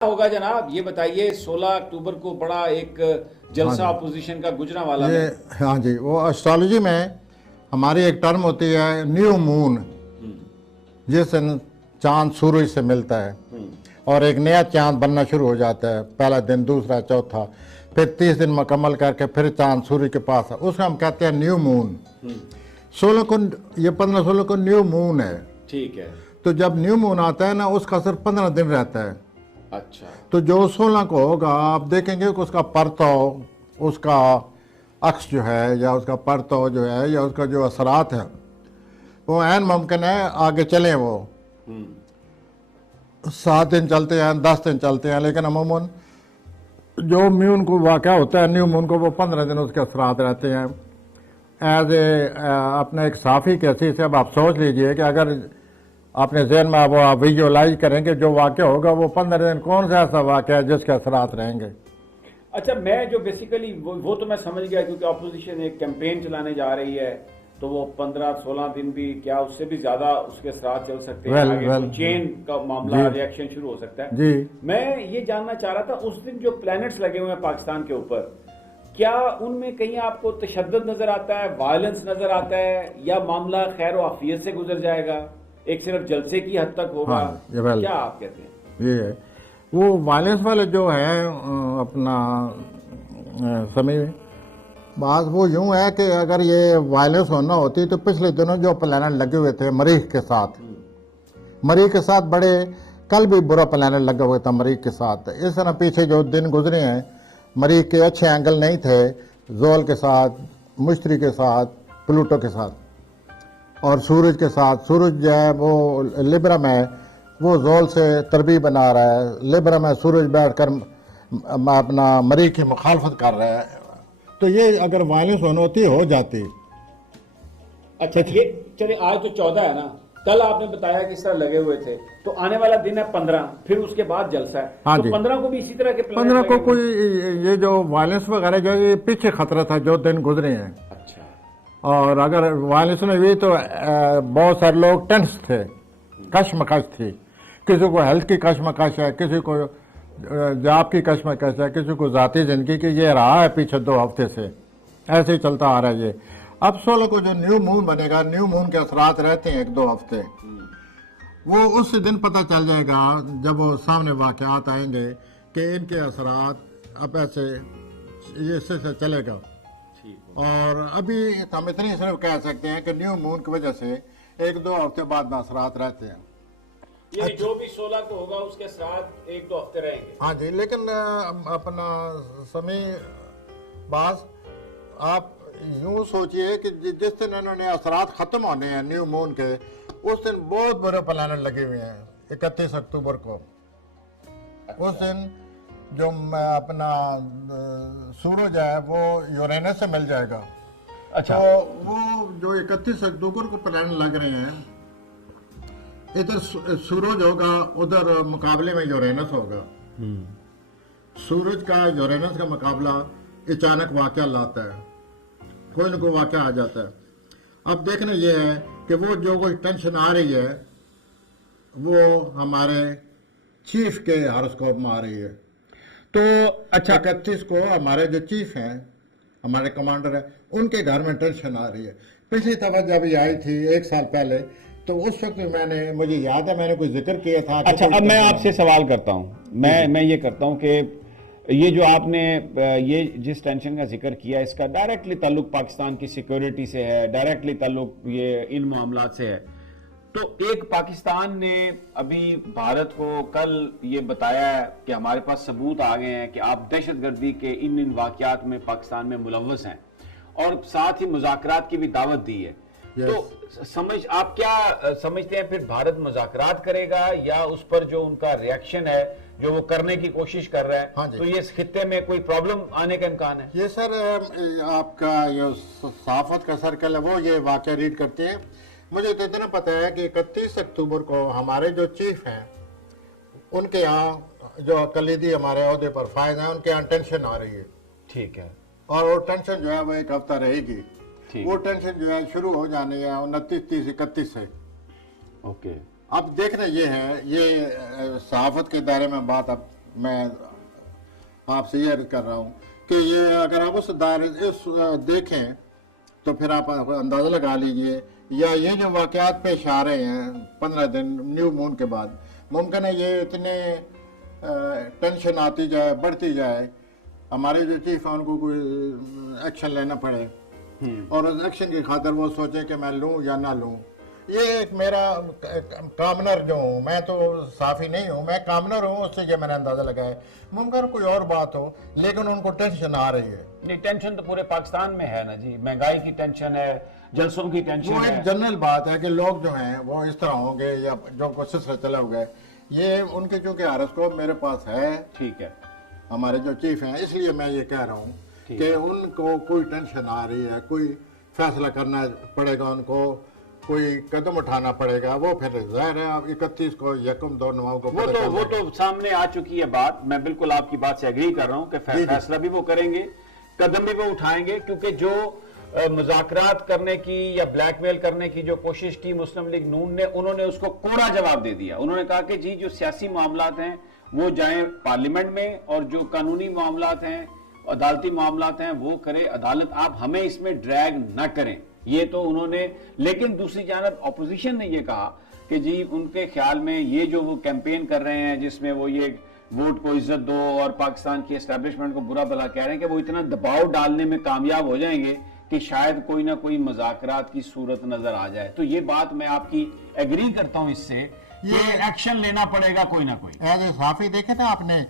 होगा जनाब, ये बताइए। 16 अक्टूबर को बड़ा एक हाँ जलसा जी, अपोजिशन का गुजरा वाला ये में। हाँ जी, वो एस्ट्रोलॉजी में हमारी एक टर्म होती है न्यू मून, जिस दिन चांद सूरज से मिलता है और एक नया चांद बनना शुरू हो जाता है। पहला दिन, दूसरा, चौथा, फिर 30 दिन मुकम्मल करके फिर चांद सूरज के पास है, उसको हम कहते हैं न्यू मून। 16 को, ये 15-16 को न्यू मून है। ठीक है। तो जब न्यू मून आता है ना, उसका सिर्फ 15 दिन रहता है। अच्छा। तो जो 16 को होगा, आप देखेंगे कि उसका परतव, उसका अक्स जो है, या उसका परतव जो है, या उसका जो असरात है, वो ऐन मुमकिन है आगे चलें। वो 7 दिन चलते हैं, 10 दिन चलते हैं, लेकिन अमूमन जो म्यून को वाक़या होता है न्यू मून को, वो 15 दिन उसके असरात रहते हैं। एज ए अपने एक साफ़ी के हसी से अब आप सोच लीजिए कि अगर अपने जहन में वो आप विजुअलाइज करेंगे जो वाक़या होगा, वो 15 दिन कौन सा ऐसा वाक़या है जिसके असरात रहेंगे। अच्छा, मैं जो बेसिकली वो तो मैं समझ गया, क्योंकि अपोजिशन एक कैंपेन चलाने जा रही है, तो वो 15-16 दिन भी क्या, उससे भी ज्यादा उसके असरात चल सकते हैं। आगे चेन का मामला, रिएक्शन शुरू हो सकता है जी। मैं ये जानना चाह रहा था, उस दिन जो प्लैनेट्स लगे हुए हैं पाकिस्तान के ऊपर, क्या उनमें कहीं आपको तशद्दुद नजर आता है, वायलेंस नजर आता है, या मामला खैर व आफियत से गुजर जाएगा, एक सिर्फ जलसे की हद तक होगा? हाँ, क्या आप कहते हैं? ये है वो वायलेंस वाले जो है अपना समय बात वो यूं है कि अगर ये वायलेंस होना होती तो पिछले दिनों जो प्लानट लगे हुए थे मरीख के साथ बड़े, कल भी बुरा प्लानट लगा हुआ था मरीख के साथ। इस तरह पीछे जो दिन गुजरे हैं, मरीख के अच्छे एंगल नहीं थे, जोल के साथ, मुश्तरी के साथ, प्लूटो के साथ और सूरज के साथ। सूरज जो है वो लिब्रा में, वो जोल से तरबी बना रहा है, लिब्रा में सूरज बैठकर अपना मरीख की मुखालफत कर रहा है। तो ये अगर वायलेंस होनी होती हो जाती। अच्छा, ये चलिए, आज तो 14 है ना, कल आपने बताया किस तरह लगे हुए थे, तो आने वाला दिन है 15, फिर उसके बाद जलसा है। हाँ तो जी, 15 को भी इसी तरह के 15 को कोई ये जो वायलेंस वगैरह जो ये पीछे खतरा था जो दिन गुजरे हैं। अच्छा। और अगर वायलेंस में हुई तो बहुत सारे लोग टेंस थे, कशमकश थी, किसी को हेल्थ की कशमकश है, किसी को जॉब की कशमकश है, किसी को ज़ाती ज़िंदगी की। ये रहा है पीछे 2 हफ्ते से, ऐसे ही चलता आ रहा है ये। अब 16 को जो न्यू मून बनेगा, न्यू मून के असरात रहते हैं 1-2 हफ्ते, वो उस दिन पता चल जाएगा जब वो सामने वाक़यात आएंगे कि इनके असरात अब ऐसे ये से चलेगा। और अभी हम इतनी सिर्फ कह सकते हैं कि न्यू मून की वजह से 1-2 हफ्ते बाद में असरात रहते हैं। ये जो भी 16 को होगा उसके साथ 1-2 हफ्ते रहेंगे। हाँ जी, लेकिन अपना समय बास, आप यूं सोचिए कि जिस दिन इन्होंने असरात ख़त्म होने हैं न्यू मून के, उस दिन बहुत बुरे प्लानट लगे हुए हैं 31 अक्टूबर को। उस दिन जो अपना सूरज है वो यूरेनस से मिल जाएगा। अच्छा। तो वो जो 31 अक्टूबर को प्लानट लग रहे हैं, इधर सूरज होगा, उधर मुकाबले में यूरेनस होगा। सूरज का यूरेनस का मुकाबला अचानक वाक़या लाता है, कोई न कोई वाक़या आ जाता है। अब देखना ये है कि वो जो कोई टेंशन आ रही है वो हमारे चीफ के हॉरोस्कोप में आ रही है। तो अच्छा, 31 को हमारे जो चीफ हैं, हमारे कमांडर हैं, उनके घर में टेंशन आ रही है। पिछली दफ़ा जब ये आई थी 1 साल पहले, तो उस वक्त मुझे याद है मैंने कोई जिक्र किया था। अच्छा, अब मैं आपसे सवाल करता हूं, मैं ये करता हूं कि ये जो आपने ये जिस टेंशन का जिक्र किया, इसका डायरेक्टली ताल्लुक पाकिस्तान की सिक्योरिटी से है, डायरेक्टली ताल्लुक ये इन मामलात से है। तो एक पाकिस्तान ने अभी भारत को कल ये बताया है कि हमारे पास सबूत आ गए हैं कि आप दहशतगर्दी के इन वाकयात में पाकिस्तान में मुलव्वस हैं, और साथ ही मुज़ाकरात की भी दावत दी है। तो आप क्या समझते हैं, फिर भारत मुज़ाकरात करेगा, या उस पर जो उनका रिएक्शन है, जो वो करने की कोशिश कर रहा है, हाँ, तो ये इस खित्ते में कोई प्रॉब्लम आने का इम्कान है? ये सर आपका जो सहाफत का सर्कल है वो ये वाक़या रीड करते हैं। मुझे तो इतना पता है कि 31 अक्टूबर को हमारे जो चीफ हैं, उनके यहाँ जो कलीदी हमारे ओहदे पर फायज हैं, उनके यहाँ टेंशन आ रही है। ठीक है। और वो टेंशन जो है वो 1 हफ्ता रहेगी। वो टेंशन जो है शुरू हो जानी है 29, 30, 31 से। ओके। अब देखना ये है, ये सहाफत के दायरे में बात अब मैं आपसे ये अर्ज कर रहा हूँ कि ये अगर आप उस दायरे इस देखें तो फिर आप अंदाज़ा लगा लीजिए, या ये जो वाक़यात पेश आ रहे हैं 15 दिन न्यू मून के बाद, मुमकिन है ये इतने टेंशन आती जाए, बढ़ती जाए, हमारे जो चीफ है उनको कोई एक्शन लेना पड़े और उस एक्शन की खातिर वो सोचे कि मैं लूँ या ना लूँ। ये एक मेरा कामनर जो हूँ, मैं तो साफ़ी नहीं हूँ, मैं कामनर हूँ, उससे ये मैंने अंदाज़ा लगाया। मुमकिन कोई और बात हो लेकिन उनको टेंशन आ रही है। नहीं, टेंशन तो पूरे पाकिस्तान में है ना जी, महंगाई की टेंशन है, जलसों की टेंशन वो है। एक जनरल बात है कि लोग जो हैं वो इस तरह होंगे या जो कोशिश से चले हुए, ये उनके चूंकि हारोस्कोप मेरे पास है, ठीक है, हमारे जो चीफ हैं, इसलिए मैं ये कह रहा हूँ कि उनको कोई टेंशन आ रही है, कोई फैसला करना पड़ेगा, उनको कोई कदम उठाना पड़ेगा। वो फिर जाहिर है आप 31 को यकम 2 नवंबर को वो तो सामने आ चुकी है बात। मैं बिल्कुल आपकी बात से एग्री कर रहा हूँ कि फैसला भी वो करेंगे, कदम भी वो उठाएंगे, क्योंकि जो मुज़ाकरात करने की या ब्लैकमेल करने की जो कोशिश की मुस्लिम लीग नून ने, उन्होंने उसको कोरा जवाब दे दिया। उन्होंने कहा कि जी जो सियासी मामलात हैं वो जाएं पार्लियामेंट में, और जो कानूनी मामलात हैं, अदालती मामलात हैं, वो करे अदालत, आप हमें इसमें ड्रैग ना करें। ये तो उन्होंने, लेकिन दूसरी जानब अपोजिशन ने ये कहा कि जी उनके ख्याल में ये जो वो कैंपेन कर रहे हैं जिसमें वो ये वोट को इज्जत दो और पाकिस्तान की एस्टैब्लिशमेंट को बुरा भला कह रहे हैं, कि वो इतना दबाव डालने में कामयाब हो जाएंगे कि शायद कोई ना कोई मुज़ाकरात की सूरत नजर आ जाए। तो ये बात मैं आपकी एग्री करता हूं इससे, ये एक्शन लेना पड़ेगा कोई ना कोई। एज ए साफी देखे था आपने,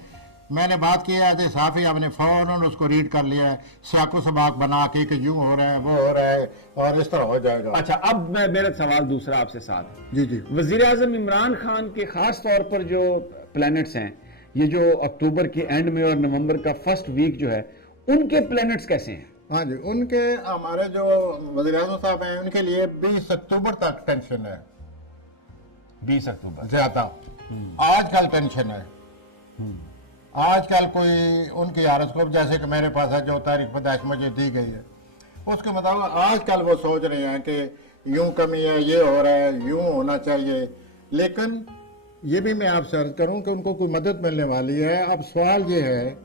मैंने बात की एज ए साफी, आपने फौरन उसको रीड कर लिया है, साको सबाक बना के कि यूं हो रहा है, वो हो रहा है और इस तरह हो जाएगा। अच्छा, अब मेरा सवाल दूसरा आपसे साथ। जी जी, वजीर आजम इमरान खान के खास तौर पर जो प्लैनेट्स हैं, ये जो अक्टूबर के एंड में और नवंबर का फर्स्ट वीक जो है, उनके प्लैनेट्स कैसे हैं? हाँ जी, उनके हमारे जो वज़ीर आज़म साहब हैं उनके लिए 20 अक्टूबर तक टेंशन है, 20 अक्टूबर ज्यादा। आजकल टेंशन है, आजकल कोई उनकी हारोस्कोप जैसे कि मेरे पास है, जो तारीख पैदाइश मुझे दी गई है, उसके मुताबिक आजकल वो सोच रहे हैं कि यूं कमी है, ये हो रहा है, यूं होना चाहिए। लेकिन ये भी मैं आपसे अर्ज करूं कि उनको कोई मदद मिलने वाली है। अब सवाल ये है,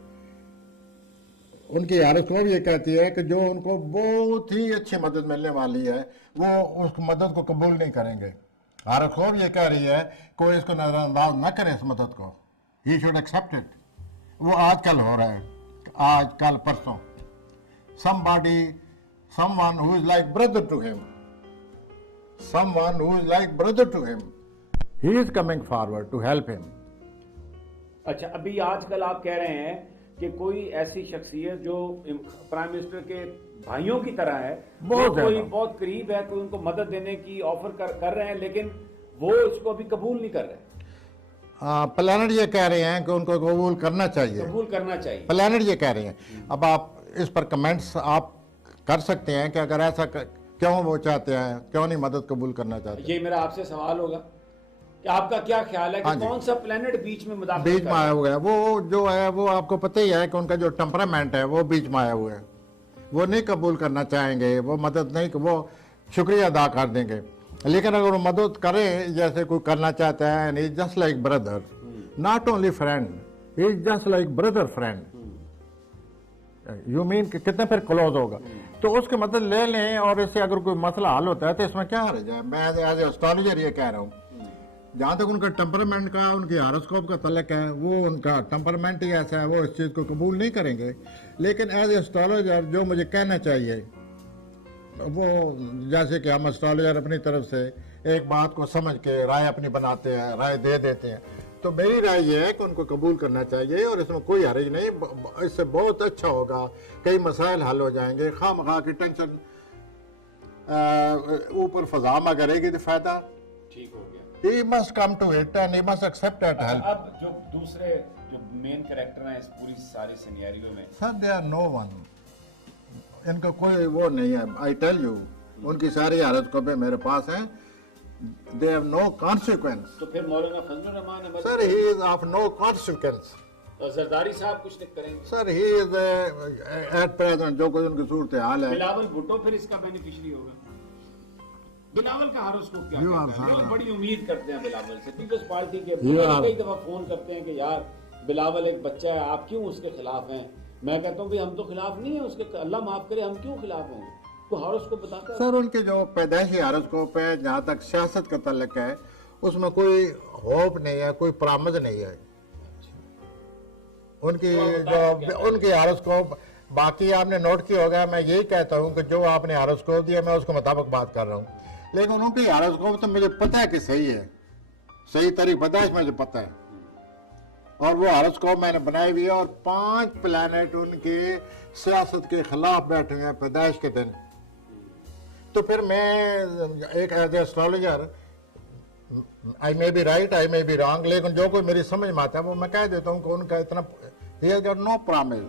उनकी हारोस्कोप ये कहती है कि जो उनको बहुत ही अच्छी मदद मिलने वाली है वो उस मदद को कबूल नहीं करेंगे। हारोस्कोप ये कह रही है कोई इसको नजरअंदाज न करे, इस मदद को, ही शुड एक्सेप्ट इट। वो आजकल हो रहा है, आज कल परसों, somebody, someone who is like brother to him, someone who is like brother to him, he is coming forward to help him. अच्छा, अभी आजकल आप कह रहे हैं कि कोई ऐसी शख्सियत जो प्राइम मिनिस्टर के भाइयों की तरह है, कोई बहुत करीब है, कोई उनको मदद देने की ऑफर कर रहे हैं, लेकिन वो इसको अभी कबूल नहीं कर रहे। प्लैनेट ये कह रहे हैं कि उनको कबूल करना चाहिए, कबूल करना चाहिए, प्लैनेट ये कह रहे हैं। अब आप इस पर कमेंट्स आप कर सकते हैं कि अगर ऐसा क्यों वो चाहते हैं, क्यों नहीं मदद कबूल करना चाहते। ये मेरा आपसे सवाल होगा कि आपका क्या ख्याल है कि कौन सा प्लैनेट बीच में मुदाखलत बीच में आया हुआ है? वो जो है वो आपको पता ही है कि उनका जो टेम्परामेंट है वो बीच में आया हुआ है, वो नहीं कबूल करना चाहेंगे, वो मदद नहीं, वो शुक्रिया अदा कर देंगे। लेकिन अगर वो मदद करें जैसे कोई करना चाहता है, and is just like brother, not only friend, is just like brother friend, you mean कि कितने फिर क्लोज होगा, तो उसकी मदद ले लें और इससे अगर कोई मसला हल होता है तो इसमें क्या हर्ज है। मैं एज एस्ट्रोलॉजर ये कह रहा हूँ, जहाँ तक उनका टेम्परामेंट का, उनकी हारोस्कोप का तल्लक है, वो उनका टेम्परामेंट ही ऐसा है, वो इस चीज़ को कबूल नहीं करेंगे। लेकिन एज एस्ट्रोलॉजर जो मुझे कहना चाहिए, वो जैसे कि हम एस्ट्रोलॉजर अपनी तरफ से एक बात को समझ के राय अपनी बनाते हैं, राय दे देते हैं, तो मेरी राय ये है कि उनको कबूल करना चाहिए और इसमें कोई हर्ज नहीं, इससे बहुत अच्छा होगा, कई मसाइल हल हो जाएंगे। खामखा की टेंशन ऊपर फजा में करेगी तो फायदा ठीक हो गया। He must come to it and he must accept that help. अब जो दूसरे जो मेन कैरेक्टर हैं इस पूरी सारी सिनेरियो में, Sir, they are no one. इनका कोई वो नहीं है, I tell you, उनकी सारी हालत को भी मेरे पास है, they have no consequence. तो फिर मौलाना फजलुर रहमान है, Sir, he is of no consequence. और जरदारी साहब कुछ नहीं करेंगे। Sir, he is at present जो कोई उनकी सूरत हाल है। बिलावल भुट्टो फिर इसका बेनिफिशियरी होगा। बिलावल का हारोस्कोप क्या कहता है? लोग बड़ी उम्मीद करते हैं बिलावल से, पीपल्स पार्टी के कई दफा फोन करते हैं कि यार बिलावल एक बच्चा है, आप क्यों उसके खिलाफ हैं? मैं कहता हूँ भाई हम तो खिलाफ नहीं है उसके, अल्लाह माफ करे, हम क्यों खिलाफ होंगे? तो हॉरोस्कोप बताता है। सर उनके जो पैदाइशी हॉरोस्कोप है, जहाँ तक सियासत का तल्लक है, उसमें कोई होप नहीं है, कोई परामद नहीं है उनकी जो उनकी हॉरोस्कोप। बाकी आपने नोट किया होगा, मैं यही कहता हूँ कि जो आपने हॉरोस्कोप दिया मैं उसके मुताबिक बात कर रहा हूँ, लेकिन उनकी हॉरोस्कोप तो मुझे पता है कि सही है, सही तारीख पैदाइश मुझे पता है, और वो हॉरोस्कोप मैंने बनाई हुई है, और 5 प्लैनेट उनके सियासत के खिलाफ बैठे हुए हैं पैदाइश के दिन। तो फिर मैं एक as astrologer, I may be right, I may be wrong, लेकिन जो कोई मेरी समझ में आता है वो मैं कह देता हूँ कि उनका इतना, he has got no promise,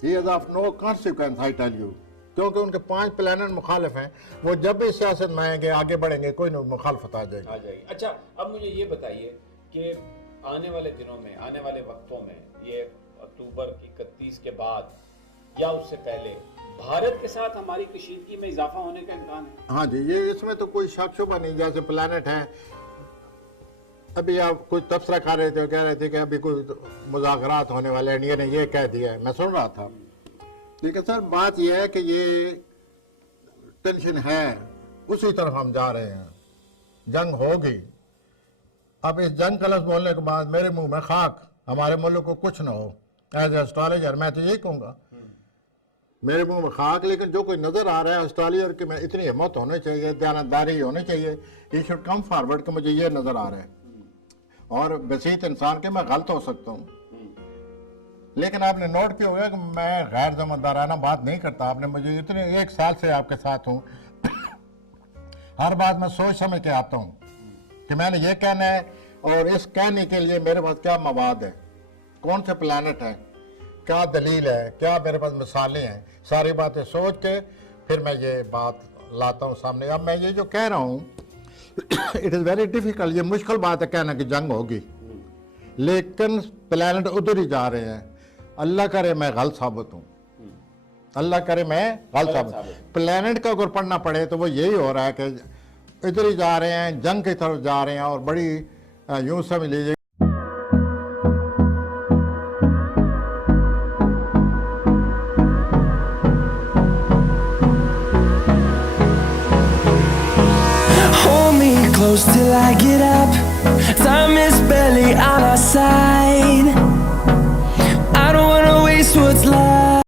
he has of no consequence, I tell you, क्योंकि उनके 5 प्लैनेट मुखालिफ हैं। वो जब भी सियासत में आएंगे, आगे बढ़ेंगे, कोई न मुखालफत आ जाएगी। अच्छा, अब मुझे ये बताइए कि आने वाले दिनों में, आने वाले वक्तों में, ये अक्टूबर 31 के बाद या उससे पहले भारत के साथ हमारी कशीदगी में इजाफा होने का इम्कान है? हाँ जी, ये इसमें तो कोई शक शुबा नहीं। जैसे प्लैनेट है, अभी आप कुछ तबसरा खा रहे थे, कह रहे थे कि अभी कोई मुज़ाकरात होने वाले, इंडिया ने ये कह दिया है, मैं सुन रहा था। ठीक है सर, बात यह है कि ये टेंशन है, उसी तरफ हम जा रहे हैं, जंग होगी। अब इस जंग का लफ्ज़ बोलने के बाद मेरे मुंह में खाक, हमारे मुल्क को कुछ ना हो। एज एस्ट्रोलॉजर मैं तो यही कहूँगा, मेरे मुंह में खाक, लेकिन जो कोई नजर आ रहा है एस्ट्रोलॉजर की, मैं इतनी हिम्मत होनी चाहिए, दयानतदारी होनी चाहिए, ये शुड कम फॉरवर्ड कि मुझे ये नजर आ रहा है, और बसीत इंसान के मैं गलत हो सकता हूँ। लेकिन आपने नोट किया होगा कि मैं गैर जिम्मेदाराना बात नहीं करता। आपने मुझे इतने 1 साल से आपके साथ हूँ, हर बात मैं सोच समझ के आता हूँ कि मैंने ये कहना है, और इस कहने के लिए मेरे पास क्या मवाद है, कौन से प्लैनेट है, क्या दलील है, क्या मेरे पास मिसालें हैं, सारी बातें सोच के फिर मैं ये बात लाता हूँ सामने। अब मैं ये जो कह रहा हूँ, इट इज़ वेरी डिफिकल्ट, ये मुश्किल बात है कहना कि जंग होगी, लेकिन प्लैनेट उधर ही जा रहे हैं। अल्लाह करे मैं गलत साबित हूँ, अल्लाह करे मैं गलत साबित। प्लैनेट का अगर पढ़ना पड़े तो वो यही हो रहा है कि इधर ही जा रहे हैं, जंग की तरफ जा रहे हैं, और बड़ी यूं समझ लीजिए। Close till I get up, time is barely on our side. I don't wanna waste what's left.